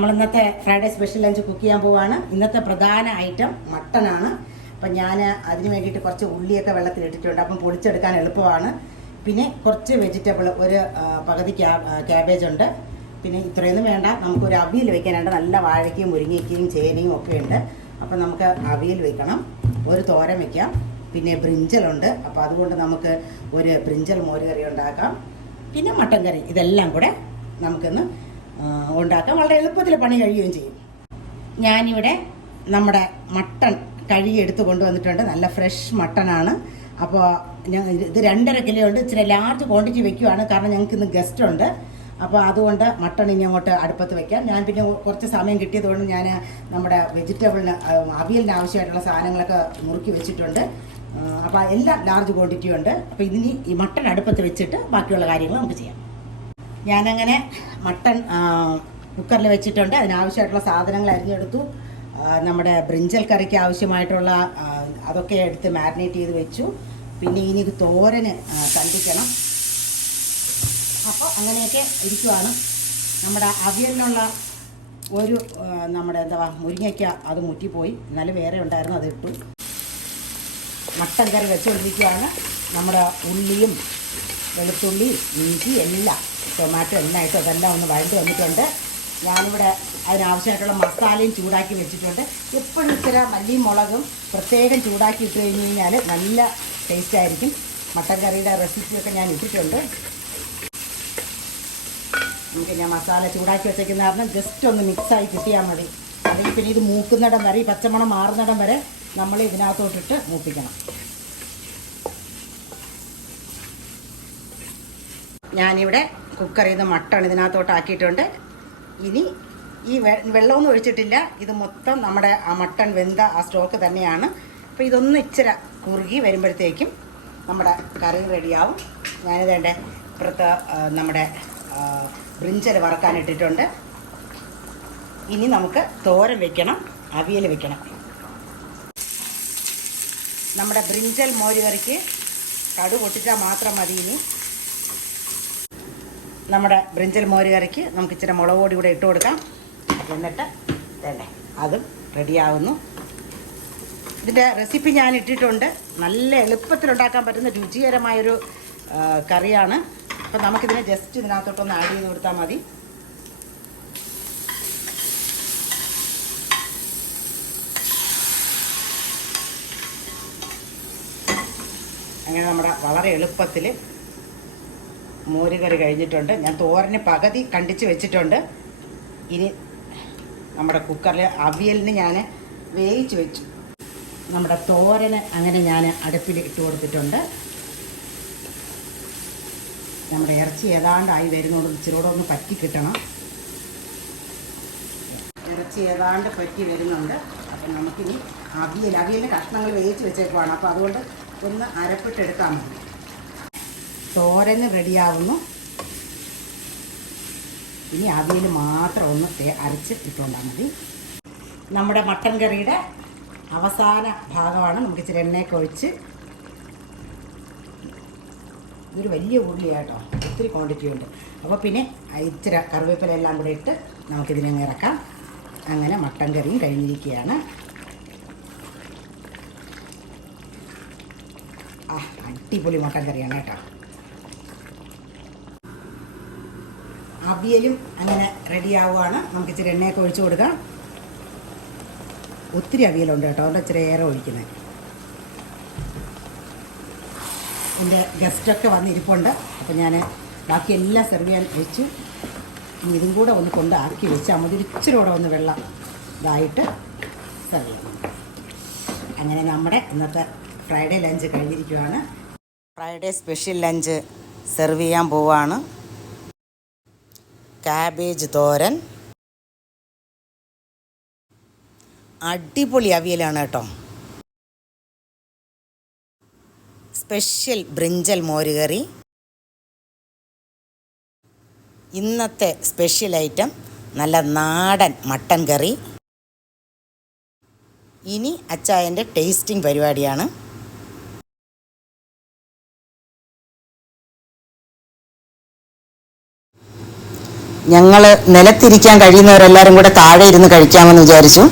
നമ്മൾ ഇന്നത്തെ Friday special lunch cook ചെയ്യാൻ പോവുകയാണ്. ഇന്നത്തെ പ്രധാന ഐറ്റം മട്ടനാണ്. അപ്പം ഞാൻ അതിന് വേണ്ടിയിട്ട് കുറച്ച് ഉള്ളിയൊക്കെ വെള്ളത്തിലിട്ടിട്ടുണ്ട്. അപ്പം പൊടിച്ചെടുക്കാൻ എളുപ്പമാണ്. പിന്നെ കുറച്ച് വെജിറ്റബിൾ, ഒരു പകുതി ക്യാബേജ് ഉണ്ട്. പിന്നെ ഇത്രയൊന്നും വേണ്ട, നമുക്കൊരു അവിയൽ വെക്കാനുണ്ട്. നല്ല വാഴയ്ക്കയും മുരിങ്ങയ്ക്കയും ചേനയും ഒക്കെ ഉണ്ട്. അപ്പം നമുക്ക് അവിയൽ വെക്കണം, ഒരു തോരൻ വെക്കാം, പിന്നെ ബ്രിഞ്ചലുണ്ട്. അപ്പോൾ അതുകൊണ്ട് നമുക്ക് ഒരു ബ്രിഞ്ചൽ മോരുകറി ഉണ്ടാക്കാം, പിന്നെ മട്ടൻ കറി. ഇതെല്ലാം കൂടെ നമുക്കൊന്ന് ഉണ്ടാക്കാം. വളരെ എളുപ്പത്തിൽ പണി കഴിയുകയും ചെയ്യും. ഞാനിവിടെ നമ്മുടെ മട്ടൺ കഴുകി എടുത്ത് കൊണ്ടുവന്നിട്ടുണ്ട്. നല്ല ഫ്രഷ് മട്ടനാണ്. അപ്പോൾ ഇത് 2.5 കിലോ ഉണ്ട്. ഇച്ചിരി ലാർജ് ക്വാണ്ടിറ്റി വെക്കുകയാണ്, കാരണം ഞങ്ങൾക്ക് ഇന്ന് ഗസ്റ്റ് ഉണ്ട്. അപ്പോൾ അതുകൊണ്ട് മട്ടൺ ഇനി അങ്ങോട്ട് അടുപ്പത്ത് വയ്ക്കാം. ഞാൻ പിന്നെ കുറച്ച് സമയം കിട്ടിയതുകൊണ്ട് ഞാൻ നമ്മുടെ വെജിറ്റബിളിന് അവിയലിന് ആവശ്യമായിട്ടുള്ള സാധനങ്ങളൊക്കെ മുറുക്കി വെച്ചിട്ടുണ്ട്. അപ്പോൾ എല്ലാം ലാർജ് ക്വാണ്ടിറ്റി ഉണ്ട്. അപ്പോൾ ഇതിന് ഈ മട്ടൺ അടുപ്പത്ത് വെച്ചിട്ട് ബാക്കിയുള്ള കാര്യങ്ങൾ നമുക്ക് ചെയ്യാം. ഞാനങ്ങനെ മട്ടൺ കുക്കറിൽ വെച്ചിട്ടുണ്ട്. അതിനാവശ്യമായിട്ടുള്ള സാധനങ്ങൾ അരിഞ്ഞെടുത്തു. നമ്മുടെ ബ്രിഞ്ചൽ കറിക്ക് ആവശ്യമായിട്ടുള്ള അതൊക്കെ എടുത്ത് മാരിനേറ്റ് ചെയ്ത് വെച്ചു. പിന്നെ ഇനി തോരന് കണ്ടിക്കണം. അപ്പോൾ അങ്ങനെയൊക്കെ ഇരിക്കുവാണ്. നമ്മുടെ അവിയലിനുള്ള ഒരു നമ്മുടെ മുരിങ്ങയ്ക്ക അത് മുറ്റിപ്പോയി, എന്നാലും വേറെ ഉണ്ടായിരുന്നു, അത് ഇട്ടു. മട്ടൻ കറി വെച്ചുകൊണ്ടിരിക്കുകയാണ്. നമ്മുടെ ഉള്ളിയും വെളുത്തുള്ളി, ഇഞ്ചി എല്ലാം, ടൊമാറ്റോ എല്ലാം ഇട്ട് അതെല്ലാം ഒന്ന് വഴണ്ട് വന്നിട്ടുണ്ട്. ഞാനിവിടെ അതിനാവശ്യമായിട്ടുള്ള മസാലയും ചൂടാക്കി വെച്ചിട്ടുണ്ട്. എപ്പോഴും ഇച്ചിരി മല്ലിയും മുളകും പ്രത്യേകം ചൂടാക്കി ഇട്ട് കഴിഞ്ഞ് കഴിഞ്ഞാൽ നല്ല ടേസ്റ്റ് ആയിരിക്കും. മട്ടൻ കറിയുടെ റെസിപ്പിയൊക്കെ ഞാൻ ഇട്ടിട്ടുണ്ട്. നമുക്ക് ഞാൻ മസാല ചൂടാക്കി വെച്ചേക്കുന്ന കാരണം ജസ്റ്റ് ഒന്ന് മിക്സായി കിട്ടിയാൽ മതി. അല്ലെങ്കിൽ പിന്നെ ഇത് മൂക്കുന്നിടം വരെ, ഈ പച്ചമണം മാറുന്നിടം വരെ നമ്മൾ ഇതിനകത്തോട്ടിട്ട് മൂപ്പിക്കണം. ഞാനിവിടെ കുക്കറിൽ നിന്ന് മട്ടൺ ഇതിനകത്തോട്ട് ആക്കിയിട്ടുണ്ട്. ഇനി ഈ വെള്ളമൊന്നും ഒഴിച്ചിട്ടില്ല, ഇത് മൊത്തം നമ്മുടെ ആ മട്ടൺ വെന്ത ആ സ്റ്റോക്ക് തന്നെയാണ്. അപ്പോൾ ഇതൊന്ന് ഇച്ചിരി കുറുകി വരുമ്പോഴത്തേക്കും നമ്മുടെ കറി റെഡിയാവും. ഞാനിതേണ്ട ഇപ്പുറത്ത് നമ്മുടെ ബ്രിഞ്ചൽ വറക്കാനിട്ടിട്ടുണ്ട്. ഇനി നമുക്ക് തോരൻ വെക്കണം, അവിയൽ വെക്കണം. നമ്മുടെ ബ്രിഞ്ചൽ മോര് കറിക്ക് കടു പൊട്ടിച്ചാൽ മാത്രം മതി. ഇനി നമ്മുടെ ബ്രിഞ്ചൽ മോര് കറിക്ക് നമുക്ക് ഇച്ചിരി മുളക് പൊടി കൂടെ ഇട്ട് കൊടുക്കാം. എന്നിട്ട് വേണ്ടേ അതും റെഡിയാവുന്നു. ഇതിൻ്റെ റെസിപ്പി ഞാൻ ഇട്ടിട്ടുണ്ട്. നല്ല എളുപ്പത്തിലുണ്ടാക്കാൻ പറ്റുന്ന രുചികരമായൊരു കറിയാണ്. അപ്പം നമുക്കിതിനെ ജസ്റ്റ് ഇതിനകത്തോട്ടൊന്ന് ആഡ് ചെയ്ത് കൊടുത്താൽ മതി. അങ്ങനെ നമ്മുടെ വളരെ എളുപ്പത്തിൽ മോരുകറി കഴിഞ്ഞിട്ടുണ്ട്. ഞാൻ തോരന് പകുതി കണ്ടിച്ച് വെച്ചിട്ടുണ്ട്. ഇനി നമ്മുടെ കുക്കറിൽ അവിയലിന് ഞാൻ വേവിച്ച് വെച്ചു. നമ്മുടെ തോരന് അങ്ങനെ ഞാൻ അടുപ്പിൽ ഇട്ട് കൊടുത്തിട്ടുണ്ട്. നമ്മുടെ ഇറച്ചി ഏതാണ്ടായി വരുന്നതുകൊണ്ട് ഇച്ചിരൂടെ ഒന്ന് പറ്റി കിട്ടണം. ഇറച്ചി ഏതാണ്ട് പറ്റി വരുന്നുണ്ട്. അപ്പം നമുക്കിനി അവിയലിന് കഷ്ണങ്ങൾ വേവിച്ച് വെച്ചേക്കുവാണ്. അപ്പോൾ അതുകൊണ്ട് ഒന്ന് അരപ്പിട്ടെടുക്കാൻ മതി. തോരന് റെഡിയാവുന്നു. ഇനി അവിയൽ മാത്രം ഒന്ന് അരച്ച് ഇട്ടുകൊണ്ടാൽ മതി. നമ്മുടെ മട്ടൻ കറിയുടെ അവസാന ഭാഗമാണ്. നമുക്ക് ഇച്ചിരി എണ്ണയൊക്കെ ഒഴിച്ച്, ഇതൊരു വലിയ ഉള്ളിയാട്ടോ, ഒത്തിരി ക്വാണ്ടിറ്റി ഉണ്ട്. അപ്പോൾ പിന്നെ ഇച്ചിരി കറിവേപ്പില എല്ലാം കൂടെ ഇട്ട് നമുക്കിതിനെ ഇറക്കാം. അങ്ങനെ മട്ടൻ കറിയും കഴിഞ്ഞിരിക്കുകയാണ്. അടിപൊളി മട്ടൻ കറിയാണ് കേട്ടോ. അവിയലും അങ്ങനെ റെഡിയാവുകയാണ്. നമുക്ക് ഇച്ചിരി എണ്ണയൊക്കെ ഒഴിച്ച് കൊടുക്കാം. ഒത്തിരി അവിയലുണ്ട് കേട്ടോ, അതുകൊണ്ട് ഇച്ചിരി ഏറെ ഒഴിക്കുന്നത്. എൻ്റെ ഗസ്റ്റൊക്കെ വന്നിരിപ്പുണ്ട്. അപ്പം ഞാൻ ബാക്കി എല്ലാം സെർവ് ചെയ്യാൻ വെച്ചു. ഇനി ഇതും കൂടെ ഒന്ന് കൊണ്ട് ആക്കി വെച്ചാൽ മതി. ഇച്ചിരി കൂടെ ഒന്ന് വെള്ളം ഇതായിട്ട് സെർവ് ചെയ്യണം. അങ്ങനെ നമ്മുടെ ഇന്നത്തെ ഫ്രൈഡേ ലഞ്ച് കഴിഞ്ഞിരിക്കുകയാണ്. ഫ്രൈഡേ സ്പെഷ്യൽ ലഞ്ച് സെർവ് ചെയ്യാൻ പോവുകയാണ്. കാബേജ് തോരൻ, അടിപൊളി അവിയലാണ് കേട്ടോ. സ്പെഷ്യൽ ബ്രിഞ്ചൽ മോരുകറി, ഇന്നത്തെ സ്പെഷ്യൽ ഐറ്റം നല്ല നാടൻ മട്ടൻ കറി. ഇനി അച്ചായൻ്റെ ടേസ്റ്റിംഗ് പരിപാടിയാണ്. ഞങ്ങൾ നിലത്തിരിക്കാൻ കഴിയുന്നവരെല്ലാവരും കൂടെ താഴെ ഇരുന്ന് കഴിക്കാമെന്ന് വിചാരിച്ചു.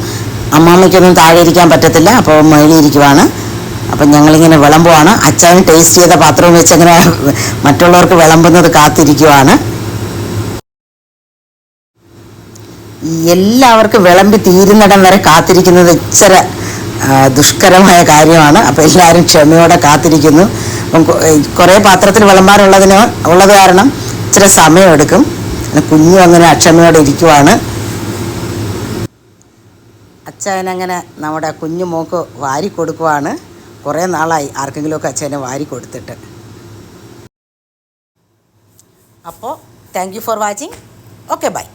അമ്മാമ്മയ്ക്കൊന്നും താഴെ ഇരിക്കാൻ പറ്റത്തില്ല, അപ്പോൾ മേളിയിരിക്കുവാണ്. അപ്പം ഞങ്ങളിങ്ങനെ വിളമ്പുവാണ്. അച്ചായൻ ടേസ്റ്റ് ചെയ്ത പാത്രവും വെച്ച് അങ്ങനെ മറ്റുള്ളവർക്ക് വിളമ്പുന്നത് കാത്തിരിക്കുവാണ്. എല്ലാവർക്കും വിളമ്പി തീരുന്നിടം വരെ കാത്തിരിക്കുന്നത് ഇച്ചിരി ദുഷ്കരമായ കാര്യമാണ്. അപ്പോൾ എല്ലാവരും ക്ഷമയോടെ കാത്തിരിക്കുന്നു. അപ്പം കുറേ പാത്രത്തിൽ ഉള്ളത് കാരണം ഇച്ചിരി സമയമെടുക്കും. കുഞ്ഞും അങ്ങനെ അക്ഷമയോടെ ഇരിക്കുവാണ്. അച്ചായനങ്ങനെ നമ്മുടെ കുഞ്ഞു മോക്ക് വാരി കൊടുക്കുവാണ്. കുറേ നാളായി ആർക്കെങ്കിലുമൊക്കെ അച്ചായനെ വാരി കൊടുത്തിട്ട്. അപ്പോൾ thank you for watching. Okay, by.